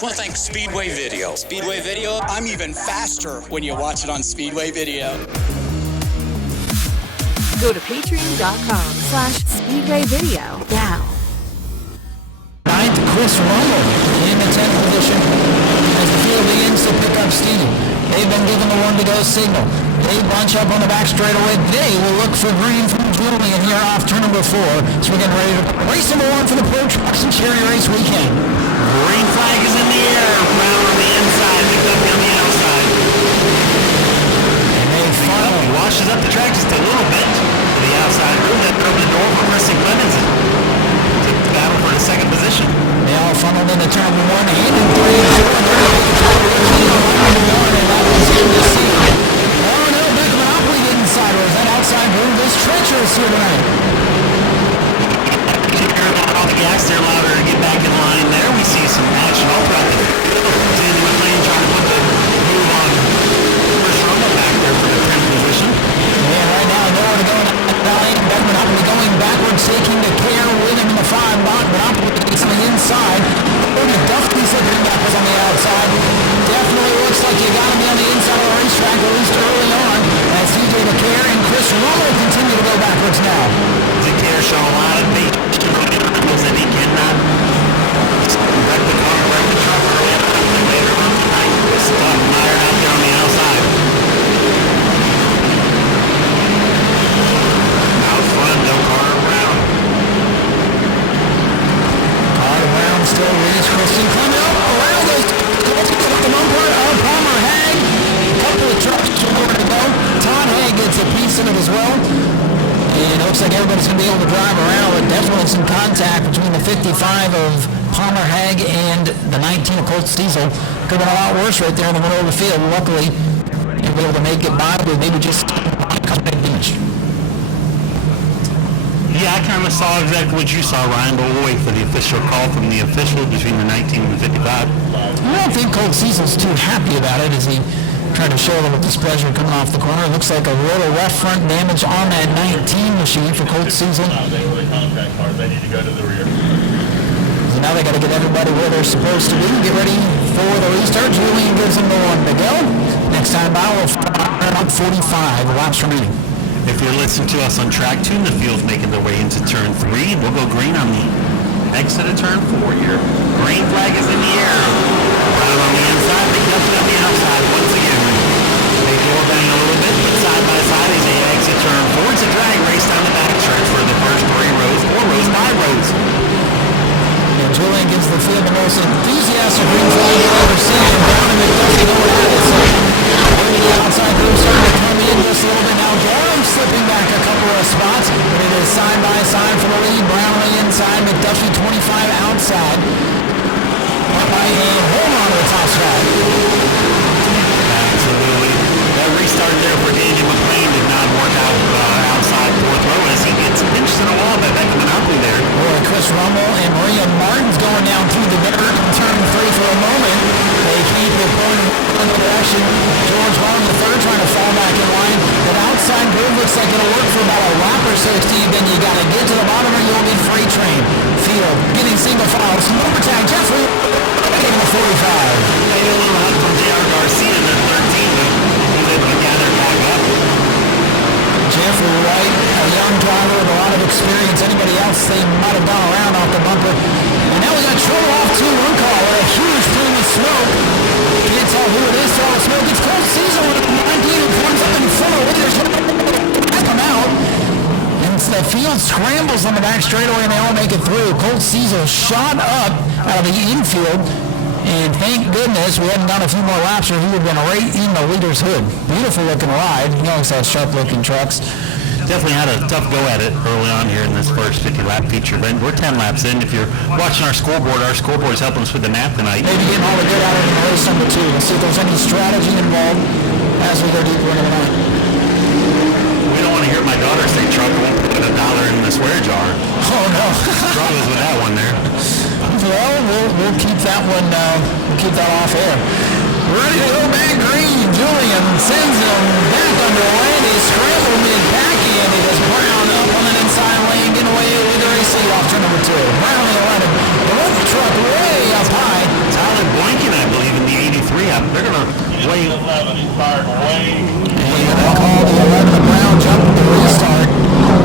Well, thanks, Speedway Video. Speedway Video? I'm even faster when you watch it on Speedway Video. Go to patreon.com/Speedway Video now. Ninth, Chris Rummel in the 10th position as the field begins to pick up steam. They've been given the one-to-go signal. They bunch up on the back straightaway. They will look for green from Julian here off turn number 4. So we're getting ready to race number 1 for the Pro Trucks and Cherry Race Weekend. Green flag is in the air. Brown on the inside, McDuffie on the outside. And they finally washes up the track just a little bit to the outside room. That opened the door for Racin Clemens and took the battle for the second position. They all funneled into turn number 1 and 3 and 4. And that was in the sea. Oh no, big monopoly getting sideways. That outside room is treacherous here tonight. All the gas there, louder to get back in line there. We see some action all throughout the field. Danny McLean trying to put the move on Chris Rummel back there for the 10th position. Yeah, right now nowhere to go in that lane. Back Monopoly going backwards, taking the care with him in the 5 bot. Monopoly gets on the inside. Duffy's looking back was on the outside. Definitely looks like you got to be on the inside of the racetrack, at least early on, as TJ DeCare and Chris Rummel continue to go backwards now. DeCare showing a lot of patience and he cannot wreck the car, wreck the truck early on. Later on tonight, stuck mired out there on the outside. Out front, no Carter Brown. Carter Brown still leads Christian Clement. Around those the bumper of Palmer Hag. A couple of trucks over to go. Todd Hag gets a piece in it as well. And it looks like everybody's going to be able to drive around, but definitely some contact between the 55 of Palmer Hag and the 19 of Colt Stiesel. Could have been a lot worse right there in the middle of the field. Luckily, they'll be able to make it by with maybe just damage. Yeah, I kind of saw exactly what you saw, Ryan, but we'll wait for the official call from the official between the 19 and the 55. I don't think Colt Stiesel's too happy about it as he tried to show a little displeasure coming off the corner. It looks like a little left front damage on that 19 machine for Colt Stiesel. They were contact cars. They need to go to the rear. So now they got to get everybody where they're supposed to be. Get ready for the restart. Julian gives them the 1 to go. Next time by, we'll fire up 45 laps remaining. If you're listening to us on track 2, the field's making their way into turn 3. We'll go green on the exit of turn 4 here. Green flag is in the air. Brown on the inside, McDuffie on the outside once again. They door bang a little bit, but side by side as they exit turn 4. It's a drag race down the back stretch for the first 3 rows, 4 rows, 5 rows. And Julian gives the field the most enthusiastic green flag you've ever seen. And Brown and McDuffie going at it. So the outside group starting to come in just a little bit now. Gorham slipping back a couple of spots, but it is side by side for the lead. Brown on the inside, McDuffie 25 outside. Right hand, hold on to the top strap. Absolutely. That restart there for Daniel McLean did not work out outside 4th row as he gets pinched in a wall by Becky Monopoly there. Boy, Chris Rummel and Maria Martin's going down through the dirt in turn 3 for a moment. They keep it going in the direction. George Long III trying to fall back in line. That outside groove looks like it'll work for about a lap or so, Steve. Then you got to get to the bottom or you'll be freight train. Field getting single file. Number tag, Jeffrey. Getting the 45. They did a little help from J.R. Garcia in the 13, but he was able to gather back up. Jeffrey Wright, a young driver with a lot of experience. Anybody else they might have gone around off the bumper. And now we got trouble off 2-1 call with a huge plume of smoke. Can't tell who it is. All the smoke. It's Colt Stiesel with 19 and comes up in front of leaders. Come out. And the field scrambles on the back straightaway and they all make it through. Colt Stiesel shot up out of the infield. And thank goodness we hadn't done a few more laps or he would have been right in the leader's hood. Beautiful looking ride. He always has sharp looking trucks. Definitely had a tough go at it early on here in this first 50 lap feature. But we're 10 laps in. If you're watching our scoreboard is helping us with the math tonight. Maybe getting all the good out of it in race number 2. We'll see if there's any strategy involved as we go deeper into the night. We don't want to hear my daughter say truck won't put $1 in the swear jar. Oh no. Struggles with that one there. Well, we'll keep that one, we'll keep that off air. Ready to go back green. Julian sends him back underway. They scramble mid-pack in. It is Brown up on an inside lane, getting away with the race lead off turn number 2. Brown in the line. The truck way up high. Tyler Boynton yeah, they're going to wait. 11 expired way. And they call the 11 Brown jump the restart.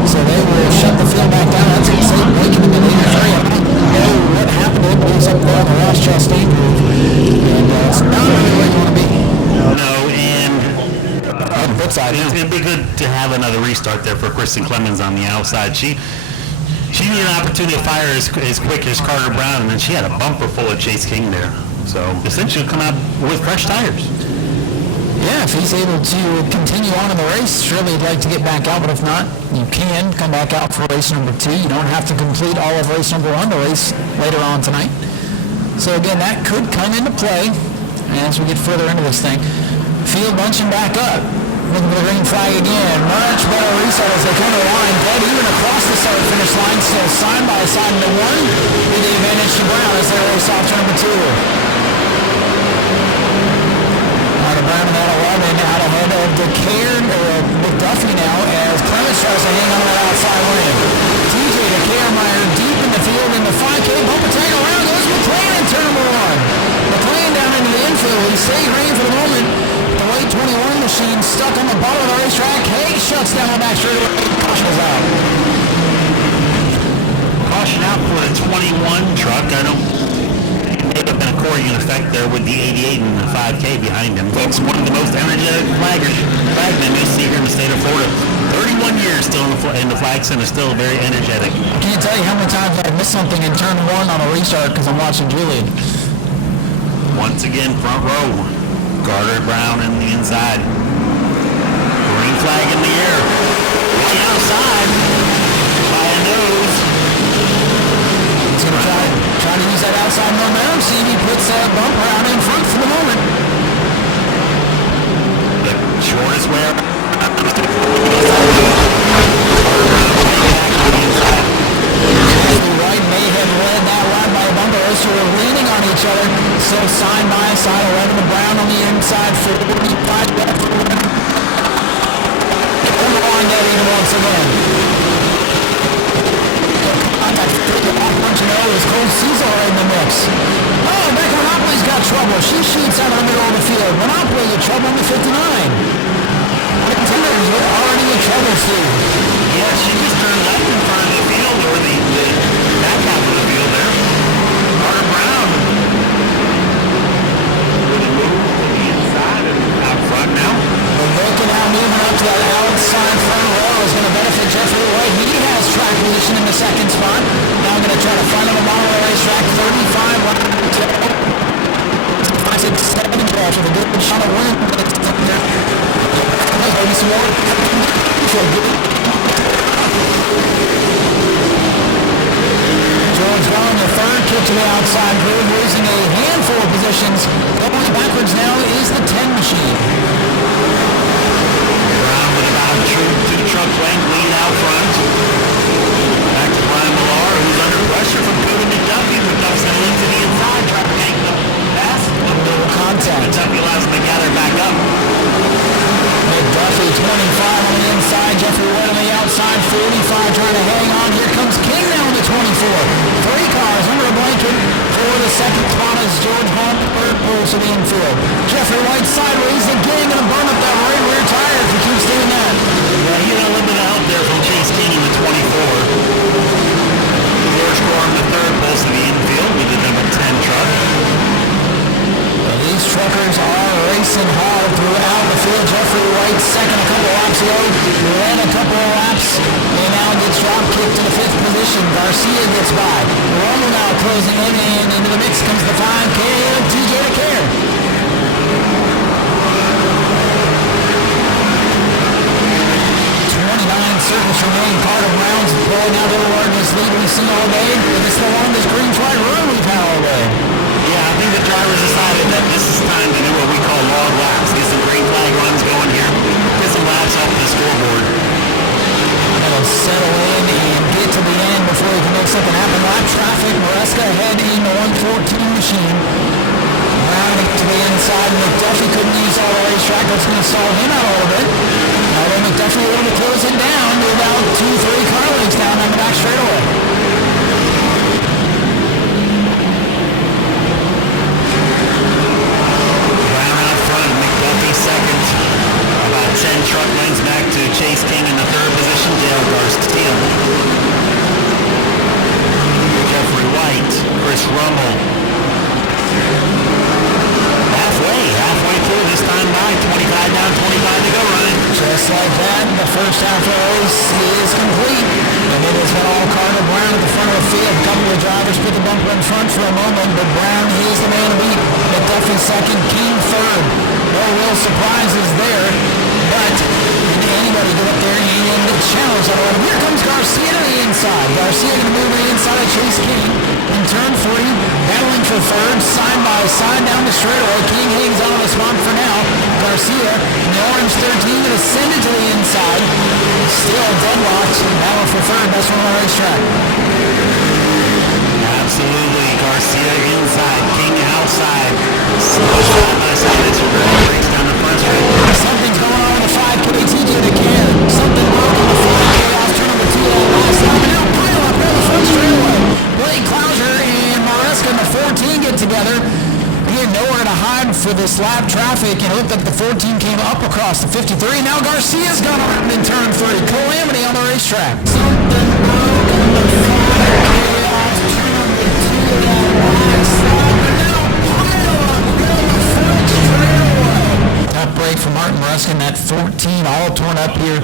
So they will shut the field back down. That's insane. Making them in 83. I don't know what happened. It moves up there on the Ross Chastain group. And it's not really where you want to be. No, and On the flip side, it's going to be good to have another restart there for Kristen Clemens on the outside. She needed an opportunity to fire as quick as Carter Brown, and then she had a bumper full of Chase King there. So essentially come out with fresh tires. yeah, if he's able to continue on in the race, surely he'd like to get back out, but if not, you can come back out for race number 2. You don't have to complete all of race number 1 to race later on tonight. So again, that could come into play as we get further into this thing. Field bunching back up. Looking for the green flag again. Much better restart as they come to the line. Dead even across the start-finish line. Still side by side into 1. With the advantage to Brown as they race off to number 2. Brown and that 11 out ahead of DeCare, or McDuffie now, as Clemens tries to hang on to that outside lane. TJ DeCare deep in the field in the 5K. Bumper tag around goes McLean in turn number 1. McLean down into the infield. He stays green for the moment. The late 21 machine stuck on the bottom of the racetrack. Hay shuts down the back straightaway. Caution is out. Caution out for the 21 truck. I don't... May have been a Corrigan effect there with the 88 and the 5K behind him. Folks, one of the most energetic flagmen you see here in the state of Florida. 31 years still in the flag center, still very energetic. I can't tell you how many times I've missed something in turn 1 on a restart because I'm watching Julian. Once again, front row. Carter Brown in the inside. Green flag in the air. Way outside by a nose. He's going to try to use that outside momentum. See if he puts that bumper out in front for the moment. The shortest way up. White may have led that ride by a bumper. Those two are leaning on each other. So side by side, 11 to Brown on the inside, 45 left. Come on, that even once again. Cole Cesar in the mix. Oh, Becca Monopoly's got trouble. She shoots out on the middle of the field. Monopoly in trouble on the 59. Contenders are already in trouble, Steve. Yeah, she just turned left in front of the field, or the back half of the field there. Carter Brown really moved to the inside and out front now. Looking out, moving up to that outside front row is going to benefit Jeffrey White. He has track position in the second spot. Now I'm going to try to find him along the racetrack. 35 left. 5, 6, 7 draws with a good shot of win. Maybe some more. George going the third, kick to the outside groove, losing a handful of positions. Going backwards now is the 10 machine. Brown with about a two-truck length lead out front. Back to Brian Millar, who's under pressure from Cody McDuffie. McDuffie's going to lead to the inside, trying to make the pass. Contact. McDuffie allows him to gather back up. McDuffie, 25 on the inside. Jeffrey White on the outside, 45 trying to hang on. Here comes King now on the 24. 3 cars under a blanket for the second spot as George Hunt, third pulls to the infield. Jeffrey White sideways again, going to burn up that right rear tire if he keeps doing that. Yeah, he got a little bit of help there from Chase King in the 24. George Gorham, the third, pulls to the infield with the number 10 truck. These truckers are racing hard throughout the field. Jeffrey White second a couple laps ago, led a couple of laps, and now gets drop kicked to the 5th position. Garcia gets by. Romo now closing in, and into the mix comes the 5K of TJ DeCare. 29 circles remain. Carter Brown's pulling out the largest lead we've seen all day, but it's the longest green flag run we've had all day. Yeah, I think the drivers decided that this is time to do what we call long laps. Get some green flag runs going here. Get some laps off the scoreboard. That'll settle in and get to the end before we can make something happen. Lap traffic, Maresca ahead in the 114 machine. Brown to the inside. McDuffie couldn't use all the racetrack. That's going to stall him out a little bit. Although McDuffie able to close it down to about 2-3 car lengths down on the back straightaway. drivers put the bumper in front for a moment, but Brown is the man to beat. McDuffie second, King third. No real surprises there, but can anybody go up there and challenge that one? Here comes Garcia to the inside. Garcia going to move to the inside of Chase King in turn 3, battling for third, side by side down the straightaway. King hangs on the spot for now. Garcia in the orange 13 going to send it to the inside. Still deadlocked, battle for third, best one on the racetrack. Absolutely. Garcia inside, King outside. Side by side as he breaks down the front straight. Something's going on with the 5K TJ DeCare. Something broke on the 4K off turn number 2 that last time. And now pile up on the front straightaway. Blake Clouser and Maresca in the 14 get together. Again, nowhere to hide for this lap traffic, and it looked like the 14 came up across the 53. Now Garcia's gone around in turn 3. Calamity on the racetrack. Something broke on the 5K off turn number 2 that last time. And now pile up on the front straightaway. That break from Martin Maresca, that 14 all torn up here.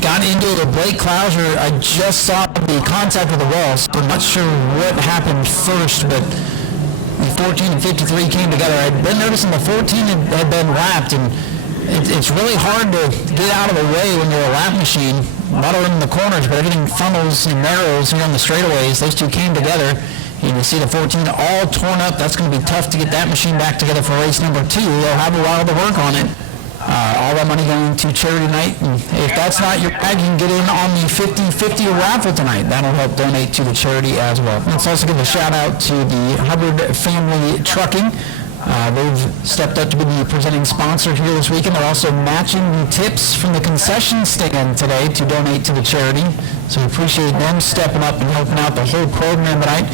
Got into it with Blake Clouser. I just saw the contact with the wall, so I'm not sure what happened first, but the 14 and 53 came together. I'd been noticing the 14 had been lapped, and it's really hard to get out of the way when you're a lap machine. A lot of them in the corners, but everything funnels and narrows here on the straightaways. Those two came together. You can see the 14 all torn up. That's going to be tough to get that machine back together for race number 2. They'll have a while to work on it. All that money going to charity tonight. And if that's not your bag, you can get in on the 50-50 raffle tonight. That'll help donate to the charity as well. Let's also give a shout out to the Hubbard Family Trucking. They've stepped up to be the presenting sponsor here this weekend. They're also matching the tips from the concession stand today to donate to the charity. So we appreciate them stepping up and helping out the whole program tonight.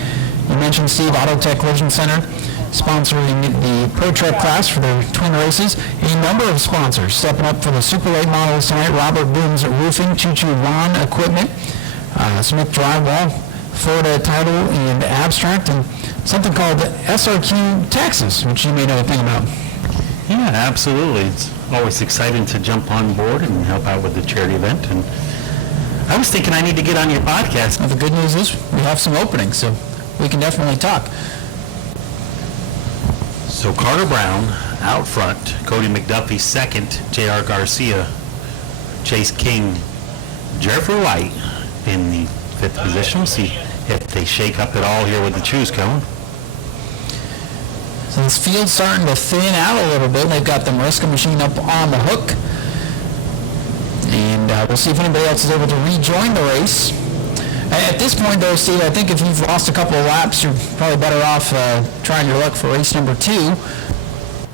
You mentioned Steve, Auto Tech Collision Center, sponsoring the Pro Truck class for their twin races. A number of sponsors stepping up for the Super Late models tonight. Robert Boone's Roofing, Choo Choo Lawn Equipment, Smith Drywall, Florida Title and Abstract, and something called SRQ Taxes, which you may know a thing about. Yeah, absolutely. It's always exciting to jump on board and help out with the charity event. And I was thinking I need to get on your podcast. Well, the good news is we have some openings, so we can definitely talk. So Carter Brown out front, Cody McDuffie second, J.R. Garcia, Chase King, Jeffrey White in the 5th position. We'll see if they shake up at all here with the choose cone. So this field's starting to thin out a little bit. They've got the Maresca machine up on the hook. And we'll see if anybody else is able to rejoin the race. At this point, though, Steve, I think if you've lost a couple of laps, you're probably better off trying your luck for race number 2.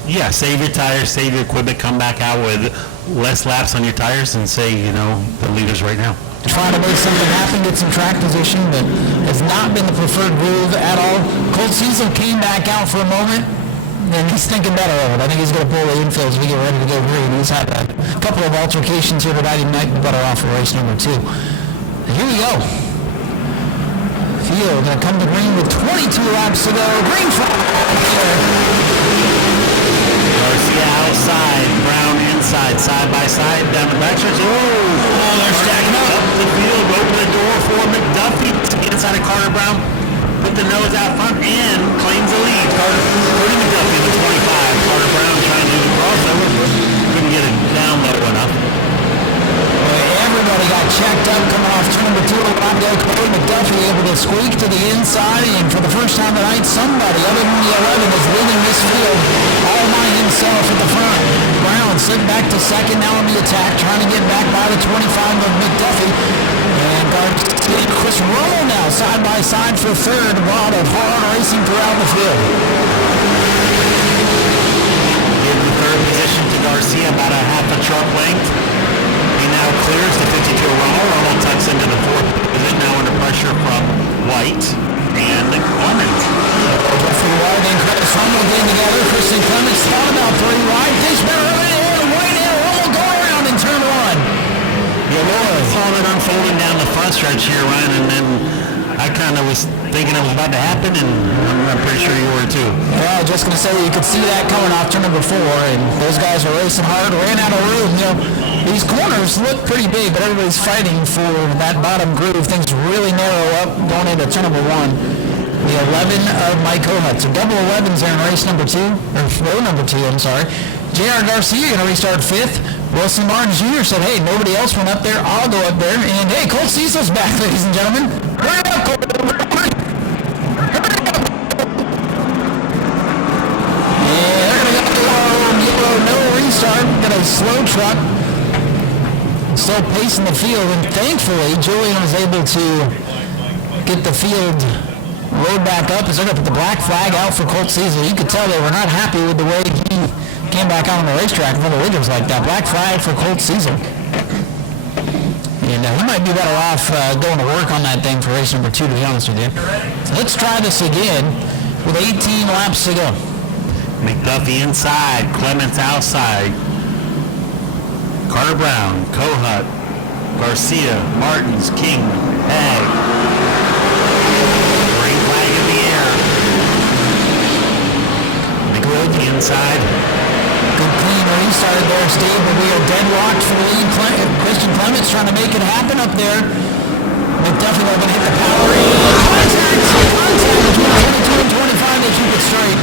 Yeah, save your tires, save your equipment, come back out with less laps on your tires and say, you know, the leader's right now. Trying to make something happen, get some track position, but has not been the preferred groove at all. Colt Cecil came back out for a moment, and he's thinking better of it. I think he's going to pull the infield as we get ready to go green. He's had a couple of altercations here tonight. He might be better off for race number 2. Here we go. Field going to come to green with 22 laps to go. Green flag. Garcia outside, Brown inside, side by side, down the backstretch. Oh, they're stacking up the field, open the door for McDuffie to the inside of Carter Brown, put the nose out front and claims the lead. Cody McDuffie in the 25. Carter Brown trying to do the crossover, but couldn't get it down low enough. Everybody got checked up coming off turn number 2 of Auburndale. Cody McDuffie able to squeak to the inside, and for the first time tonight, somebody other than the 11 is leading this field all by himself at the front. Brown slipped back to second, now on the attack, trying to get back by the 25 of McDuffie. And Chris Romo now side by side for third. A lot of hard racing throughout the field. Give the third position to Garcia, about a half a truck length. He now clears the 52 Romo. Romo tucks into the 4th position, now under pressure from White and Clements. Jeffrey White and Chris Romo getting together. Christian Clements thought about 3 wide. Takes better over White and Romo go around in turn 1. Yeah, we saw that unfolding down the front stretch here, Ryan, and then I kind of was thinking it was about to happen, and I'm pretty sure you were too. Yeah, I was just going to say, you could see that coming off turn number 4, and those guys were racing hard, ran out of room. You know, these corners look pretty big, but everybody's fighting for that bottom groove. Things really narrow up going into turn number 1. the 11 of Mike Kohut. So double 11s there in race number 2, or row number 2, I'm sorry. J.R. Garcia going to restart 5th. Wilson Martin Jr. said, hey, nobody else went up there. I'll go up there. And, hey, Colt Cecil's back, ladies and gentlemen. Hurry up, Colt. No restart, got a slow truck, still pacing the field, and thankfully Julian was able to get the field rode back up as they're going to put the black flag out for Colt Cecil. You could tell they were not happy with the way he came back out on the racetrack for the leaders like that. Black flag for Colt Cecil. And he might be better off going to work on that thing for race number 2, to be honest with you. So let's try this again with 18 laps to go. McDuffie inside, Clements outside. Carter Brown, Kohut, Garcia, Martins, King, Hag. Green flag in the air. McDuffie inside. Good clean restart there, Steve, but we are deadlocked for the lead. Christian Clements trying to make it happen up there. McDuffie going to hit the power. Contact between 22 and 25. They keep it straight.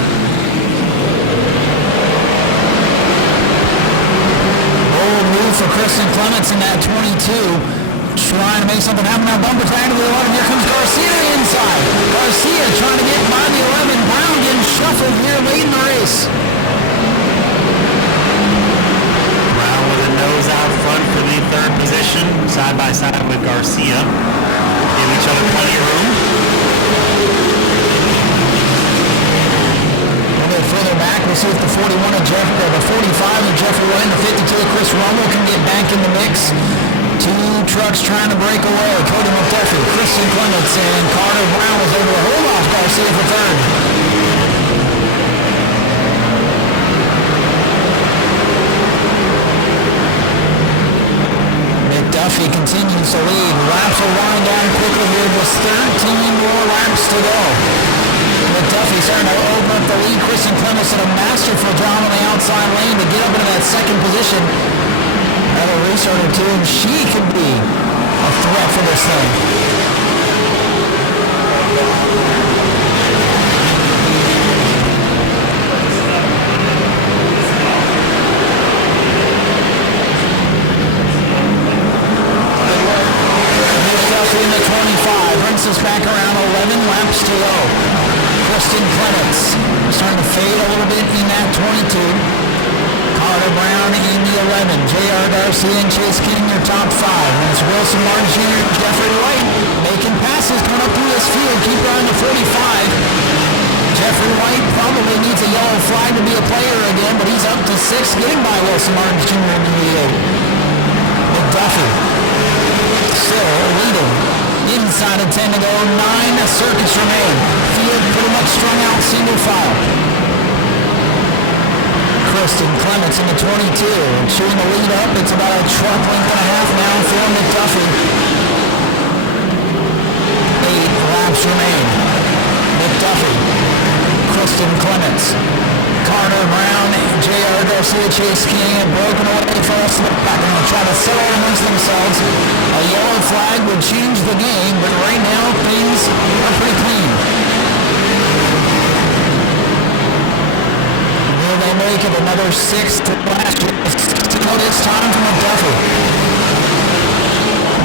Move for Christian Clements in that 22, trying to make something happen. Now bumper tag to the 11. Here comes Garcia inside. Garcia trying to get by the 11. Brown getting shuffled here late in the race. Brown with a nose out front for the 3rd position, side by side with Garcia. Give each other plenty of room. Further back, we'll see if the 41 of Jeffrey, or the 45 of Jeffrey White, and the 52 of Chris Rummel can get back in the mix. 2 trucks trying to break away. Cody McDuffie, Christian Clements, and Carter Brown was able to hold off Garcia for 3rd. McDuffie continues to lead. Laps will wind down quickly here. Just 13 more laps to go. McDuffie starting to open up the lead. Christian Clements did a masterful job on the outside lane to get up into that 2nd position. Another restart or 2, and she could be a threat for this thing. McDuffie in the 25 brings us back around 11 laps to go. Christian Clements starting to fade a little bit in that 22. Carter Brown in the 11. J.R. Garcia and Chase King your top 5. And it's Wilson Martin Jr. and Jeffrey White making passes coming up through this field. Keep running to 45. Jeffrey White probably needs a yellow flag to be a player again, but he's up to 6, getting by Wilson Martin Jr. in the 8. McDuffie still leading. Inside of 10 to go, 9 circuits remain. Field pretty much strung out single file. Kristen Clements in the 22, chewing the lead up. It's about a truck length and a half now for McDuffie. 8 laps remain. McDuffie, Kristen Clements, Carter Brown, J.R. Garcia, Chase King, and broken away for a slip back. And they'll try to settle amongst themselves. A yellow flag would change the game, but right now things are pretty clean. Will they make it another 6th last year? This time for McDuffie.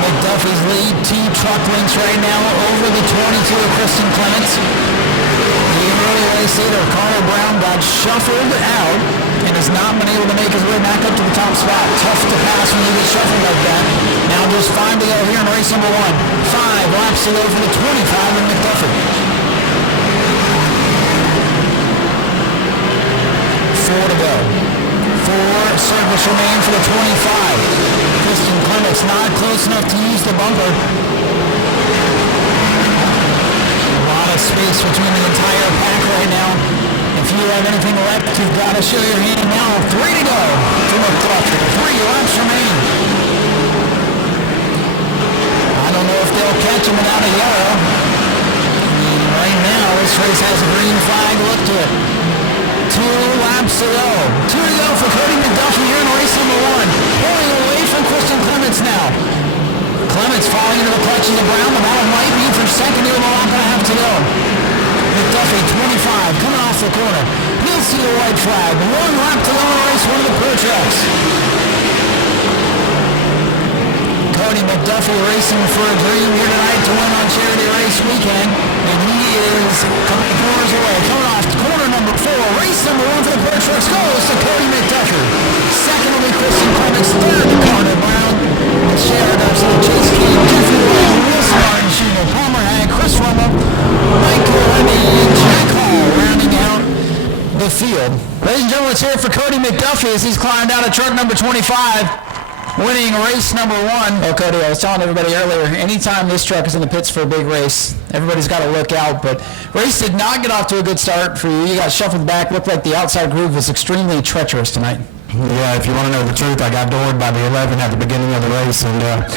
McDuffie's lead 2 truck lengths right now over the 22 of Kristen Clements. The early race leader, Carter Brown, got shuffled out and has not been able to make his way back up to the top spot. Tough to pass when you get shuffled like that. Now just 5 to go here in race number 1. 5 laps to go for the 25 of McDuffie. 4 to go. 4 circles remain for the 25. Kristen Clements not close enough to use the bumper. Space between the entire pack right now. If you have anything left, you've got to show your hand now. 3 to go to McDuffie. 3 laps remain. I don't know if they'll catch him without a yellow. Right now, this race has a green flag. Look to it. 2 laps to go. 2 to go for Cody McDuffie here in race number 1. Pulling away from Kristen Clements now. Clements falling into the clutches of Brown. The battle might be for 2nd here with a lap and a half to go. McDuffie, 25, coming off the corner. He'll see the white flag. One lap to go in the race, one of the pro trucks. Cody McDuffie racing for a dream here tonight to win on Charity Race Weekend. And he is coming corners away. Coming off corner number 4. Race number 1 for the pro trucks goes to Cody McDuffie. Second will be Christian Clements. Third to Carter Brown. Sharon Upson, Chase King, Jeffrey Wayne, Wilson Martin, Sheena, Palmer Hag, Chris Rummel, Michael Lemmy, and Jack Hall rounding out the field. Ladies and gentlemen, let's hear it for Cody McDuffie as he's climbed out of truck number 25, winning race number 1. Oh, Cody, I was telling everybody earlier, anytime this truck is in the pits for a big race, everybody's got to look out, but race did not get off to a good start for you. You got shuffled back, looked like the outside groove was extremely treacherous tonight. Yeah, if you want to know the truth, I got doored by the 11 at the beginning of the race, and that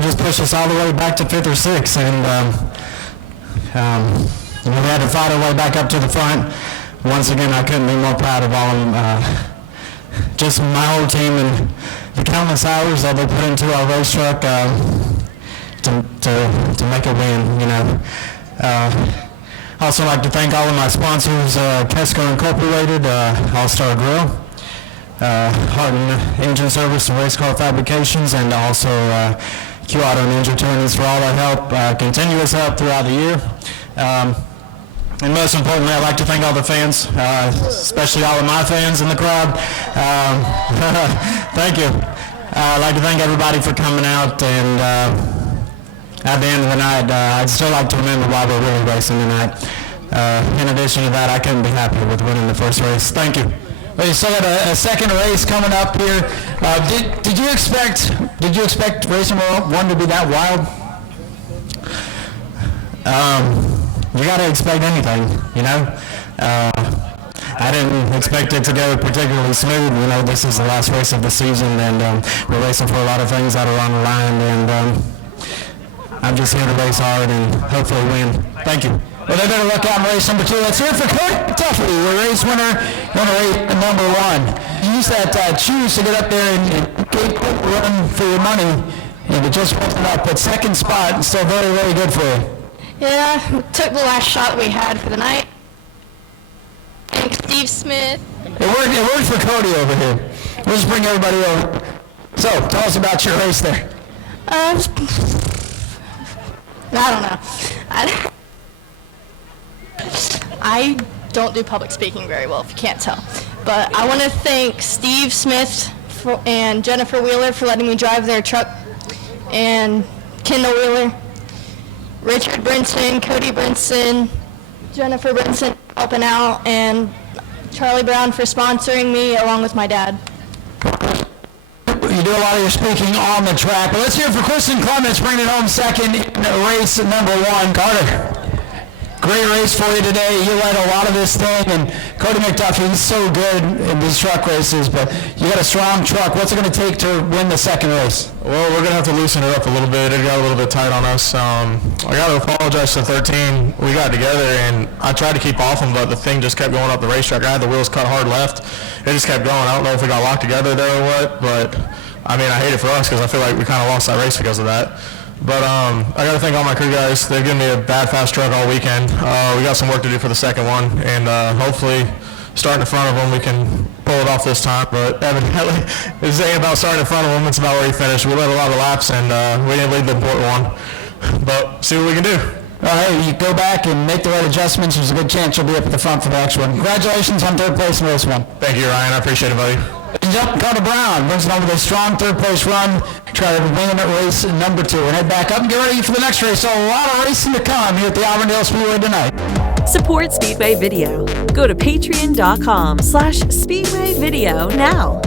just pushed us all the way back to 5th or 6th, and we had to fight our way back up to the front. Once again, I couldn't be more proud of all of them, just my whole team and the countless hours that they put into our race truck to make a win. I also like to thank all of my sponsors, Kesco Incorporated, All-Star Grill, Harden Engine Service and Race Car Fabrications, and also Q Auto Ninja Attorneys for all their help, continuous help throughout the year. And most importantly, I'd like to thank all the fans, especially all of my fans in the crowd. Thank you. I'd like to thank everybody for coming out, and at the end of the night, I'd still like to remember why we're really racing tonight. In addition to that, I couldn't be happier with winning the first race. Thank you. Well, you still got a second race coming up here. Did you expect race number 1 to be that wild? You got to expect anything, I didn't expect it to go particularly smooth. This is the last race of the season, and we're racing for a lot of things that are on the line, and I'm just here to race hard and hopefully win. Thank you. Well, they better look out in race number 2. Let's hear it for Cody McDuffie, the race winner, race number 1. You used that choose to get up there and get a run for your money, and it just wasn't up. But second spot, still very, very good for you. Yeah, we took the last shot we had for the night. Thanks, Steve Smith. It worked for Cody over here. We'll just bring everybody over. So, tell us about your race there. I don't know. I don't do public speaking very well, if you can't tell. But I want to thank Steve Smith and Jennifer Wheeler for letting me drive their truck, and Kendall Wheeler, Richard Brinson, Cody Brinson, Jennifer Brinson helping out, and Charlie Brown for sponsoring me along with my dad. You do a lot of your speaking on the track, but let's hear it for Kristen Clements bringing it home second in race number 1. Carter, great race for you today. You led a lot of this thing, and Cody McDuffie, he's so good in these truck races, but you got a strong truck. What's it going to take to win the second race? Well, we're going to have to loosen it up a little bit. It got a little bit tight on us. I got to apologize to 13. We got together, and I tried to keep off them, but the thing just kept going up the racetrack. I had the wheels cut hard left. It just kept going. I don't know if we got locked together there or what, but I hate it for us because I feel like we kind of lost that race because of that. But I got to thank all my crew guys. They've given me a bad, fast truck all weekend. We got some work to do for the second one, and hopefully starting in front of them, we can pull it off this time. But evidently, this ain't about starting in front of them. It's about where he finished. We led a lot of laps, and we didn't lead the important one. But see what we can do. All right, you go back and make the right adjustments. There's a good chance you'll be up at the front for the next one. Congratulations on third place in race 1. Thank you, Ryan. I appreciate it, buddy. Carter Brown brings it home with a strong third place run. Try to win at race number 2. And head back up and get ready for the next race. So a lot of racing to come here at the Auburndale Speedway tonight. Support Speedway Video. Go to patreon.com/Speedway Video now.